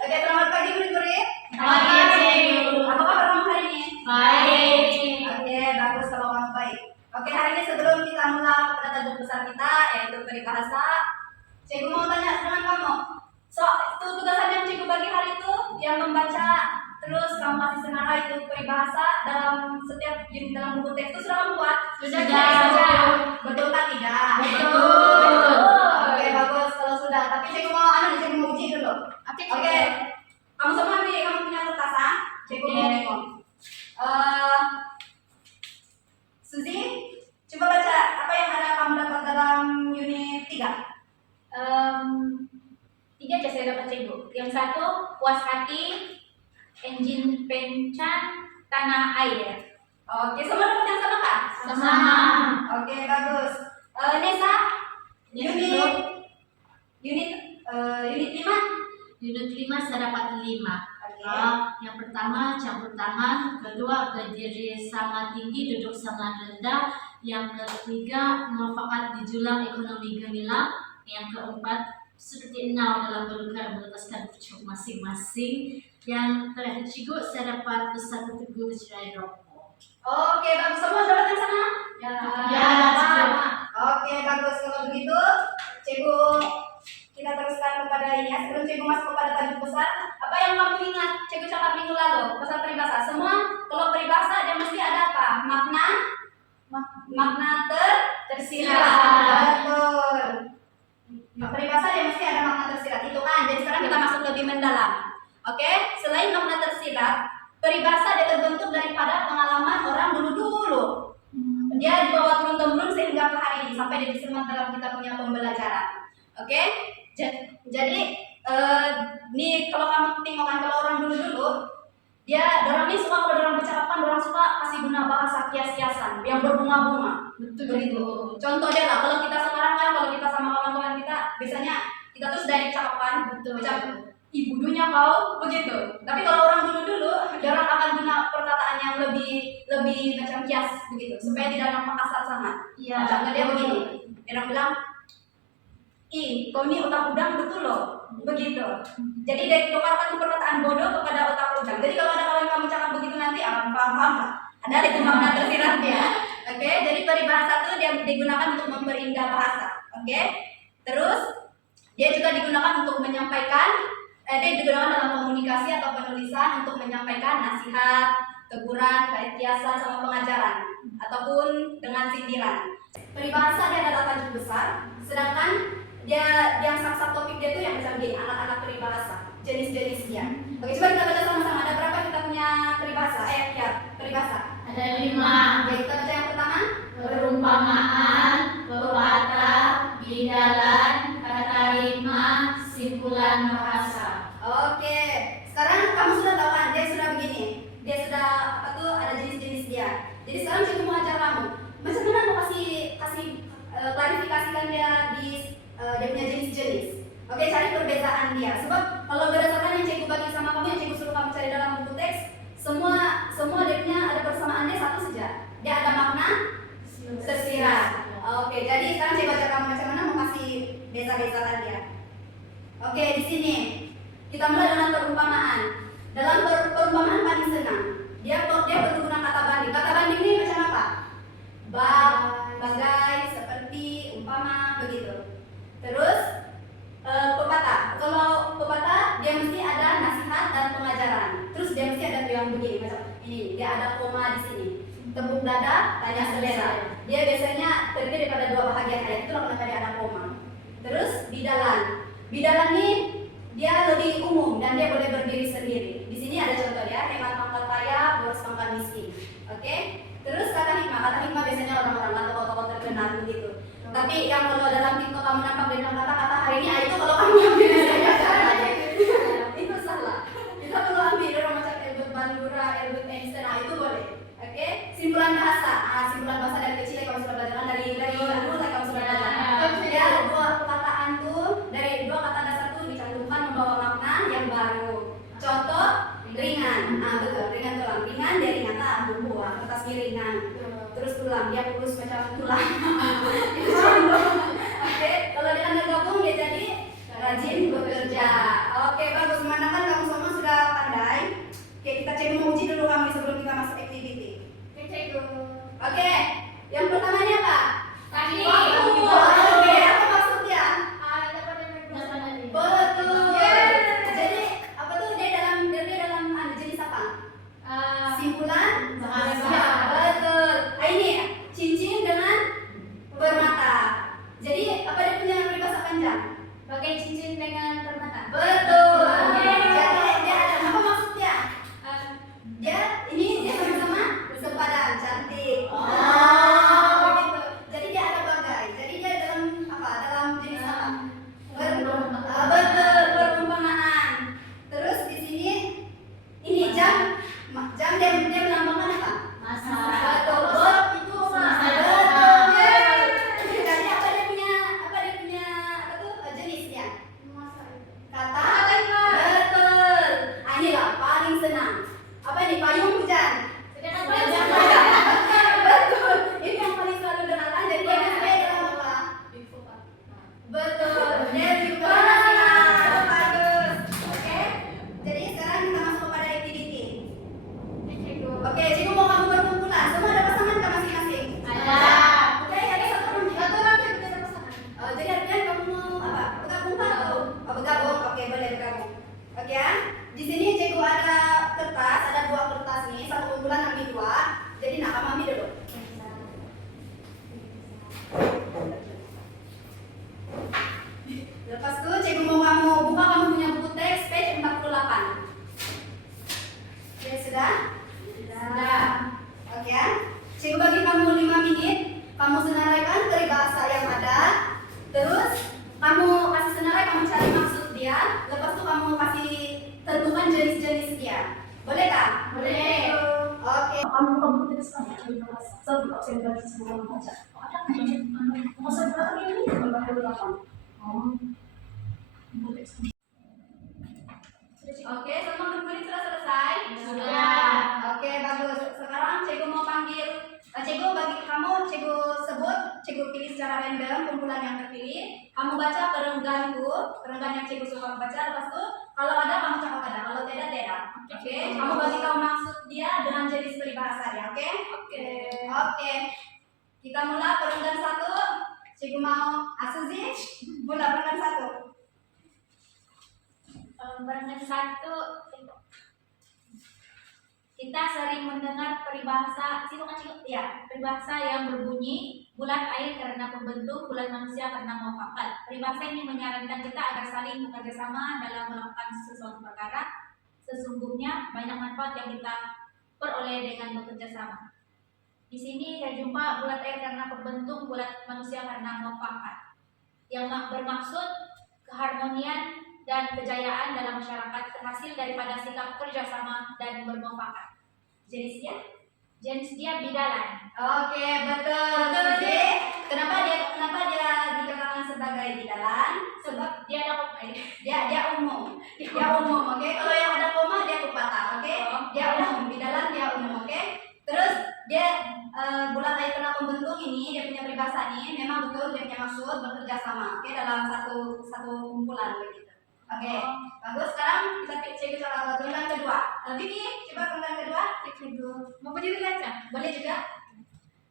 Oke, selamat pagi murid-murid. Pagi. Apa kabar kamu hari ini? Baik. Oke, bagus kalau kamu baik. Oke, hari ini sebelum kita mulai pada tajuk besar kita yaitu peribahasa, Cikgu mau tanya dengan kamu. So, itu tugasan yang Cikgu bagi hari itu yang membaca terus kamu kasih senara itu peribahasa dalam setiap unit dalam buku teks itu sudah kamu buat? Sudah. Betul kan tidak? Betul. Oke, bagus kalau sudah. Tapi Cikgu mau Cikgu mau uji dulu. Oke. Kamu semua ambil kamu punya kertas ah? Cikgu mau tengok. Suzy, coba baca apa yang ada kamu dapat dalam unit 3. Tiga aja saya dapat Cikgu. Yang satu, puas hati, engine pencan, tanah air. Oke, semua dapat yang sama kah? Sama. Oke, bagus. Nesa, unit unit 5. Unit 5 saya dapat 5. Oke. Yang pertama, campur tangan. Kedua, berdiri sama tinggi, duduk sama rendah. Yang ketiga, mufakat di jurang ekonomi gemilang. Yang keempat, seperti nau dalam belukar meletaskan pucuk masing-masing. Yang terakhir Cikgu, saya dapat pesan teguh cerai rokok. Oke, bagus. Semua dapat yang sama? Ya, sama. Oke, bagus. Kalau begitu, Cikgu kita teruskan kepada ini ya. Sebelum Cikgu masuk kepada tajuk besar, apa yang kamu ingat Cikgu cakap minggu lalu pasal peribahasa? Semua kalau peribahasa dia mesti ada apa? Makna tersirat. Betul. Peribahasa dia mesti ada makna tersirat itu kan. Jadi sekarang kita masuk lebih mendalam. Oke, selain makna tersirat, peribahasa dia terbentuk daripada pengalaman orang dulu-dulu. Dia dibawa turun-temurun sehingga ke hari ini sampai dia disemat dalam kita punya pembelajaran. Oke, jadi nih kalau kamu tengok kan kalau orang dulu-dulu dia orang ini suka kalau orang bercakapan orang suka kasih guna bahasa kias-kiasan yang berbunga-bunga. Betul Begitu. Contoh dia lah kalau kita sekarang kan kalau kita sama kawan-kawan kita biasanya kita terus dari cakapan ucap ibunya kau begitu. Tapi kalau orang dulu-dulu dia orang akan guna perkataan yang lebih macam kias begitu supaya tidak nampak kasar sangat. Iya. Contoh dia begini. Dia bilang kau ini otak udang betul loh, begitu. Jadi dari tukarkan perkataan bodoh kepada otak udang. Jadi kalau ada kawan kamu cakap begitu nanti akan paham lah. Ada itu makna tersiratnya. Oke, jadi peribahasa itu dia digunakan untuk memperindah bahasa. Oke, terus dia juga digunakan untuk menyampaikan. Dia digunakan dalam komunikasi atau penulisan untuk menyampaikan nasihat, teguran, kiasan sama pengajaran, ataupun dengan sindiran. Peribahasa dia adalah tajuk besar, sedangkan dia yang sub topik dia tuh yang macam gini, anak-anak peribahasa, jenis-jenis dia. Oke, coba kita baca sama-sama. Ada berapa kita punya peribahasa? Ya, peribahasa. Ada 5. Oke, kita baca yang pertama. Perumpamaan, pepatah, bidalan, kata rima, simpulan bahasa. Oke, sekarang kamu sudah tahu kan? Dia sudah begini. Dia sudah apa tuh? Ada jenis-jenis dia. Jadi sekarang Cikgu mau ajar kamu. Macam mana aku kasih klarifikasikan dia di dia punya jenis-jenis. Oke, cari perbedaan dia. Sebab kalau berdasarkan yang Cikgu bagi sama kamu, yang Cikgu suruh kamu cari dalam buku teks, semua dia punya ada persamaannya satu saja. Dia ada makna tersirat. Oke, jadi sekarang Cikgu ajar kamu macam mana mau kasih desa-desaan dia. Oke, di sini kita mulai dengan perumpamaan. Dalam perumpamaan paling senang. Dia berguna kata banding. Kata banding ini macam apa? Bagai, seperti, umpama, begitu. Terus pepatah. Kalau pepatah dia mesti ada nasihat dan pengajaran. Terus dia mesti ada yang begini macam ini. Dia ada koma di sini. Tepuk dada, tanya selera. Dia biasanya terdiri daripada 2 bahagian ayat. Itulah kenapa dia ada koma. Terus bidalan. Bidalan ini dia lebih umum dan dia boleh berdiri sendiri. Di sini ada contoh ya, hemat pangkal kaya, boros pangkal miskin. Oke? Terus kata hikmah biasanya orang-orang atau tokoh-tokoh terkenal begitu. Tapi yang kalau dalam TikTok kamu nampak dengan kata-kata hari ini, itu kalau kamu ambil biasanya salah. Itu salah. Kita perlu ambil orang macam Albert Bandura, Albert Einstein, itu boleh. Oke? Simpulan bahasa. Simpulan bahasa dari kecil ya kamu sudah belajar dari dulu kamu sudah belajar. Ya, 2 perkataan tuh dari 2 kata dasar tuh dicantumkan membawa makna yang baru. Contoh ringan. Betul, ringan tulang. Ringan dia ringan bumbu, kertas ringan. Terus tulang, dia kurus macam tulang. Itu contoh. Oke, kalau dia gabung dia jadi rajin bekerja. Oke, bagus. Mana kan Oke, yang pertamanya apa? Kaki. Oke, apa maksudnya? Betul. Jadi apa tuh dia dalam jenis apa? Simpulan bahasa. Betul. Nah, ini cincin dengan permata. Jadi apa dia punya peribahasa panjang? Pakai cincin dengan permata. Betul. Oke. Jadi dia ada apa maksudnya? Dia sama-sama sepadan, cantik. Begitu. Jadi dia ada bagai. Jadi dia dalam jenis apa? Betul, perumpamaan. Terus di sini ini jam dia melambangkan apa? Masa. Betul. Itu Masa. masa. Betul. Jadi apa dia punya apa tuh jenisnya? Kata. Betul. Ah, inilah paling senang. Apa ini? Payung hujan. Betul. Ini yang paling selalu dengarkan. Jadi dia sesuai dalam apa? Betul. Dia juga nasihat. Bagus. Oke. Jadi sekarang kita masuk kepada activity. Oke, cikgu mau kamu berkumpulan. Semua ada pasangan nggak masing-masing? Ada. Oke, ada satu orang tidak ada pasangan. Jadi artinya kamu mau apa? Bergabung atau? Oh, bergabung. Oke, boleh bergabung. Oke ya. Di sini cikgu ada kertas, ada 2 kertas nih. Satu kumpulan ambil 2. Jadi nak kamu ambil dulu. Lepas itu cikgu mau kamu buka kamu punya buku teks page 48. Oke, sudah? Sudah. Oke ya. Cikgu bagi kamu 5 menit. Kamu senaraikan peribahasa yang ada. Terus kamu kasih senarai, kamu cari maksud dia. Lepas itu kamu kasih tentukan jenis-jenis dia. Boleh kah? Boleh. Oke. Kamu buka buku teks apa? Satu observasi sebelum membaca. Ada nggak ini? Observasi ini berbagai belakang. Buku teks. Oke, semua berkulit sudah selesai? Sudah. Oke, bagus. Sekarang cikgu mau panggil, cikgu bagi kamu, cikgu sebut, cikgu pilih secara random kumpulan yang terpilih. Kamu baca perengganku, perenggan yang cikgu suka baca. Lepas itu, kalau ada kamu cakap ada, kalau tidak tidak. Oke, kamu bagi tahu maksud dia dengan jenis peribahasa ya. Oke? Oke. Kita mulai perenggan 1. Cikgu mau Asuzi, mulai perenggan 1. Barengan 1. Kita sering mendengar peribahasa, peribahasa yang berbunyi bulat air karena pembentuk, bulat manusia karena mufakat. Peribahasa ini menyarankan kita agar saling bekerja sama dalam melakukan sesuatu perkara. Sesungguhnya banyak manfaat yang kita peroleh dengan bekerja sama. Di sini saya jumpa bulat air karena pembentuk, bulat manusia karena mufakat, yang bermaksud keharmonian dan kejayaan dalam masyarakat terhasil daripada sikap kerjasama dan bermufakat. Jenis dia bidalan. Oke, betul. Jadi, kenapa dia dikatakan sebagai bidalan? Sebab Dia ada koma. dia umum. Dia umum, oke? Kalau yang ada koma dia pepatah, oke? Dia umum, bidalan dia umum, oke? Terus dia bulat air kena pembentuk ini, dia punya peribahasa nih, memang betul dia punya maksud bekerja sama, oke? Dalam satu kumpulan begitu. Oke, bagus. Sekarang kita cek cara perenggan kedua. Vivi, coba perenggan kedua. Mau berdiri lancar. Boleh juga.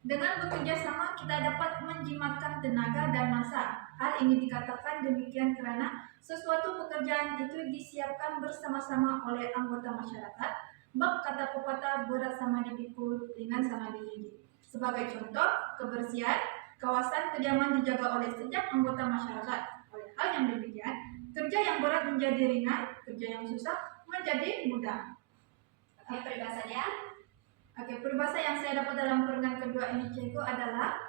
Dengan bekerja sama kita dapat menjimatkan tenaga dan masa. Hal ini dikatakan demikian karena sesuatu pekerjaan itu disiapkan bersama-sama oleh anggota masyarakat. Bab kata pepatah berat sama dipikul, ringan sama dijinjing. Sebagai contoh, kebersihan kawasan kediaman dijaga oleh setiap anggota masyarakat. Oleh hal yang demikian, kerja yang berat menjadi ringan, kerja yang susah menjadi mudah. Oke, peribahasanya. Oke, peribahasa yang saya dapat dalam perenggan kedua ini cikgu adalah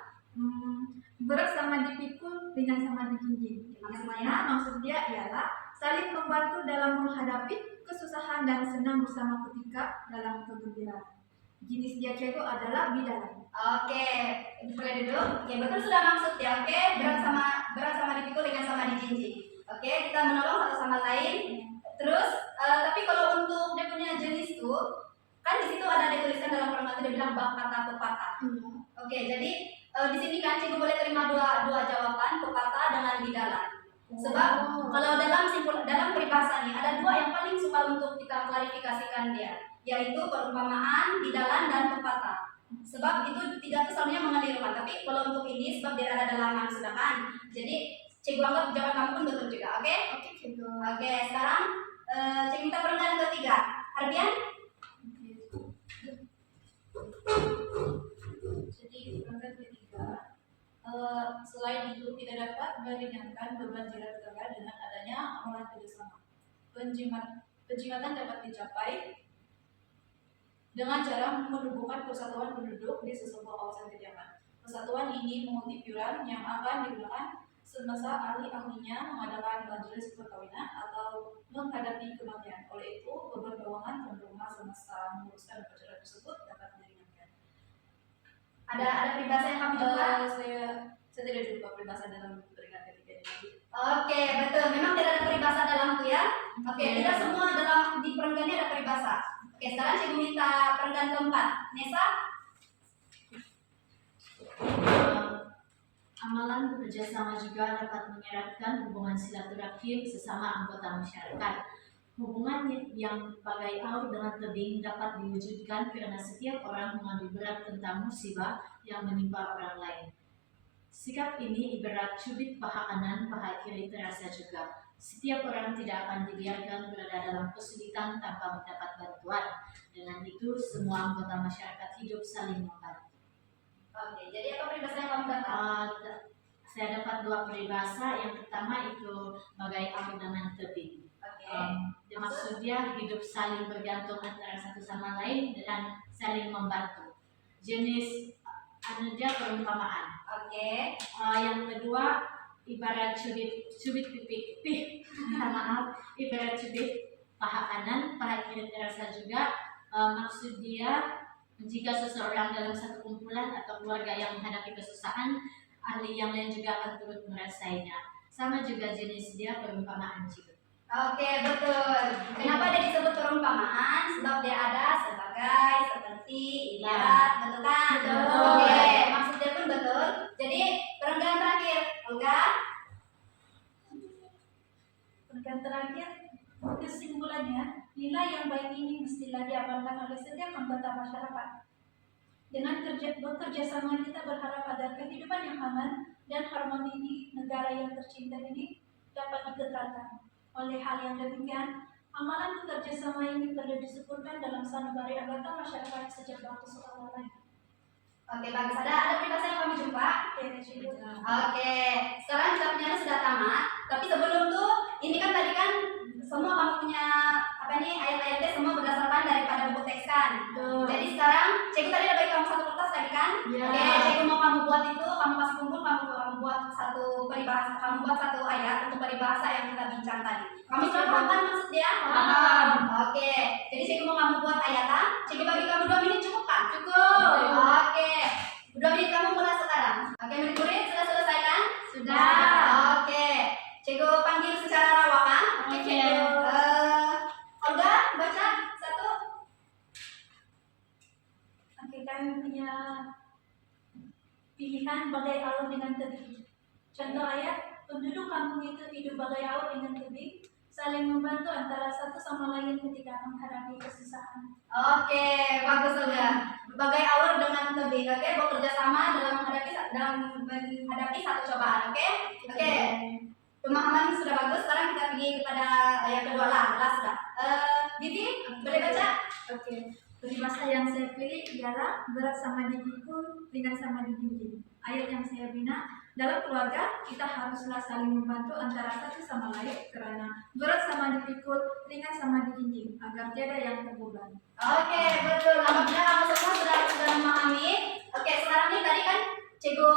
berat sama dipikul, ringan sama dijinjing. Maksud dia ialah saling membantu dalam menghadapi kesusahan dan senang bersama ketika dalam kegembiraan. Jenis dia cikgu adalah bidalan. Oke, boleh duduk. Oke, betul sudah maksud ya. Oke, berat sama dipikul, ringan sama dijinjing. Oke, kita menolong satu sama lain. Terus, tapi kalau untuk dia punya jenis tuh, kan di situ ada dituliskan dalam perenggan itu dia bilang bab kata pepatah. Oke, jadi di sini kan cikgu boleh terima dua jawaban, pepatah dengan bidalan. Sebab kalau dalam peribahasa nih ada 2 yang paling suka untuk kita klarifikasikan dia, yaitu perumpamaan, bidalan dan pepatah. Sebab itu tiga itu selalunya mengenai rumah. Tapi kalau untuk ini sebab dia ada dalam sudah kan. Jadi cikgu anggap jawaban kamu pun betul juga. Oke? Oke, cikgu. Oke, sekarang cikgu minta perenggan ketiga. Arbian? Jadi perangkat ketiga, selain itu tidak dapat meringankan beban jerat kerja dengan adanya amalan kerjasama. Penjimatan dapat dicapai dengan cara menumbuhkan persatuan penduduk di sebuah kawasan kediaman. Persatuan ini mengutip yuran yang akan digunakan semasa ahli-ahlinya mengadakan majelis perkawinan atau menghadapi kematian. Oleh itu, beban keuangan tuan rumah semasa menguruskan upacara tersebut dapat diringankan. Ada peribahasa yang kamu coba? Saya tidak jumpa peribahasa dalam peringkat ketiga ini. Oke, betul. Memang tidak ada peribahasa dalamku ya. Oke, tidak semua dalam di perenggannya ada peribahasa. Oke, sekarang cikgu minta perenggan keempat. Nesa? Amalan bekerjasama juga dapat mengeratkan hubungan silaturahim sesama anggota masyarakat. Hubungan yang bagai aur dengan tebing dapat diwujudkan karena setiap orang mengambil berat tentang musibah yang menimpa orang lain. Sikap ini ibarat cubit paha kanan, paha kiri terasa juga. Setiap orang tidak akan dibiarkan berada dalam kesulitan tanpa mendapat bantuan. Dengan itu, semua anggota masyarakat hidup saling membantu. Oke, jadi apa peribahasa yang kamu dapat? Saya dapat dua peribahasa. Yang pertama itu bagai aur dengan tebing. Oke. Maksudnya hidup saling bergantung antara satu sama lain dan saling membantu. Jenis ada perumpamaan. Oke. Yang kedua ibarat cubit pipi maaf, ibarat cubit paha kanan, paha kiri terasa juga. Maksud dia jika seseorang dalam satu kumpulan atau keluarga yang menghadapi kesusahan, ahli yang lain juga akan turut merasainya. Sama juga jenis dia perumpamaan juga. Oke, betul. Kenapa dia disebut perumpamaan? Sebab dia ada sebagai, seperti, ibarat, betul kan? Betul. Oke, maksud dia pun betul. Jadi perenggan terakhir, Olga. Perenggan terakhir, kesimpulannya, nilai yang baik ini mestilah diamalkan oleh setiap anggota masyarakat. Dengan bekerja sama kita berharap agar kehidupan yang aman dan harmoni di negara yang tercinta ini dapat dikekalkan. Oleh hal yang demikian, amalan bekerja sama ini perlu disempurnakan dalam sanubari anggota masyarakat sejak waktu sekolah. Oke, bagus. Ada peribahasa yang kami jumpa? Oke, sekarang kita punya sudah tamat. Tapi sebelum itu, ini kan tadi kan semua kamu punya apa nih ayat-ayatnya semua berdasarkan daripada buku teks kan. Jadi sekarang cikgu tadi udah bagi kamu satu kertas tadi kan. Ya. Oke, cikgu mau kamu buat itu, kamu kasih kumpul, kamu buat satu peribahasa, kamu buat satu ayat untuk peribahasa yang kita bincang tadi. Kamu sudah paham kan maksud dia? Paham. Oke, jadi cikgu mau kamu buat ayatan. Cikgu bagi kamu 2 menit cukup kan? Cukup. Oke, 2 menit kamu mulai sekarang. Oke, murid-murid sudah selesai kan? Sudah. Oke, cikgu panggil secara rawakan. Oke. Cikgu. Olga, baca satu. Oke, kami punya pilihan bagai aur dengan tebing. Contoh ayat, penduduk kampung itu hidup bagai aur dengan tebing, saling membantu antara satu sama lain ketika menghadapi kesusahan. Oke, bagus Olga. Berbagai aur dengan tebing. Oke, bekerja sama dalam menghadapi satu cobaan. Oke, oke. Pemahaman sudah bagus. Sekarang kita pergi kepada yang kedua lah. Sudah. Bibi, boleh baca? Oke, peribahasa yang saya pilih ialah berat sama dipikul, ringan sama dijunjung. Ayat yang saya bina, dalam keluarga kita haruslah saling membantu antara satu sama lain karena berat sama dipikul, ringan sama dijunjung agar tiada yang terbebani. Oke, betul. Alhamdulillah kamu semua sudah memahami. Oke, sekarang nih tadi kan cikgu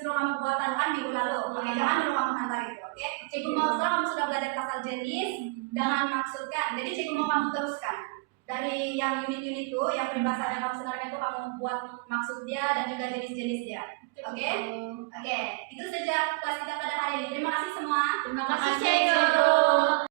suruh kamu buat tantangan minggu lalu. Oke, jangan dulu kamu hantar itu. Oke, cikgu mau sekarang kamu sudah belajar pasal jenis dengan maksudkan. Jadi cikgu mau kamu teruskan dari yang unit-unit itu, yang peribahasa yang kamu sebenarnya itu kamu buat maksud dia dan juga jenis-jenis dia. Oke, oke. Itu saja kelas kita pada hari ini. Terima kasih semua. Terima kasih, cikgu.